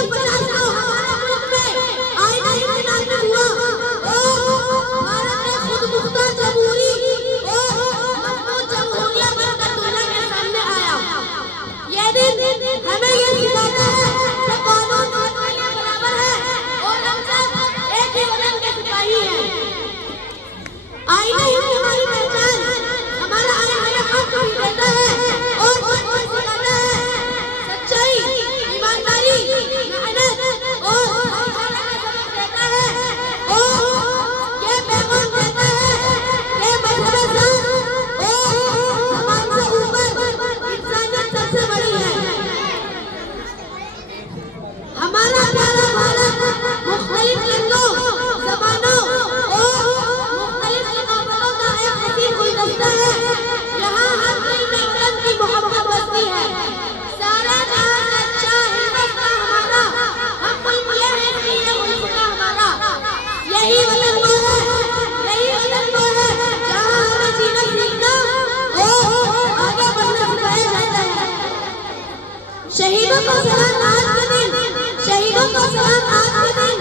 1950 को हमारे मुल्क में आईना इत्मीनान में हुआ और भारत में खुद मुख्तार जमहूरी और मजबूत जमहूरिया बनकर दुनिया के सामने आया। ये दिन हमें ये सिखाता है कि कानून सबके लिए बराबर है और हम सब एक ही वतन के सिपाही हैं। आईना ही हमारी पहचान, हमारा आईना हमें हक भी देता है और सिखाता है सच्चाई, ईमानदारी, मेहनत और सबक देता है और ये पैगाम देता है कि मजहब और समाज से ऊपर इंसानियत सबसे बड़ी है। हमारा प्यारा भारत मुख्तलिफ लिंगों, ज़बानों और मुख्तलिफ सकाफतों का एक हसीन गुलदस्ता है। यहाँ हर दिल में वतन की मोहब्बत बसती है। सारा जहां से अच्छा हिंदुस्तान हमारा, हम मुल्क ये हैं कि ये मुल्क का हमारा। यही वतन वो है, यही वतन वो है जहाँ हमें जीना सीखना और आगे बढ़ना सिखाया जाता है। शहीदों को सलाम आज के दिन, शहीदों को सलाम आज के दिन